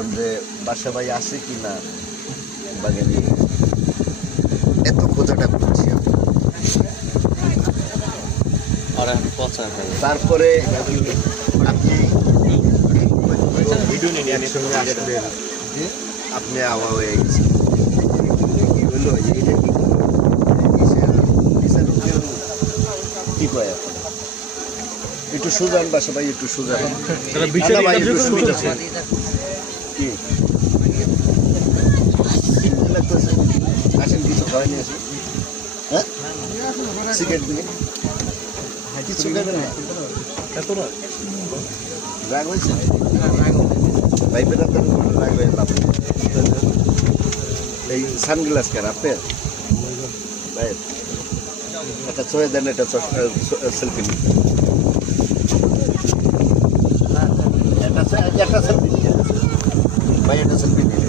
করতাম যে বাসা ভাই আছে কি না বাগানে, এত খোঁজাটা করছি আমি। তারপরে আপনি একসঙ্গে আসবেন যে আপনি আওয়া হয়ে গেছেন, কি হলো এইটা কি কয় এখন একটু সুজান বাসা ভাই, একটু সুজান ভাই, একটু সুজান কি লাগতেছে, আসেন কিছু খাওয়াই নিয়ে আসি। হ্যাঁ সিগারেট দিলে কিছু খাবেন না, রাগ হয়েছে ভাইপের রাগ হয়ে লাভ। এই সানগ্লাস কেন আপনার ভাই, একটা ছয় দেন, এটা সেলফি নিন, একটা সেলফি নিন ভাই, একটা সেলফি নিন।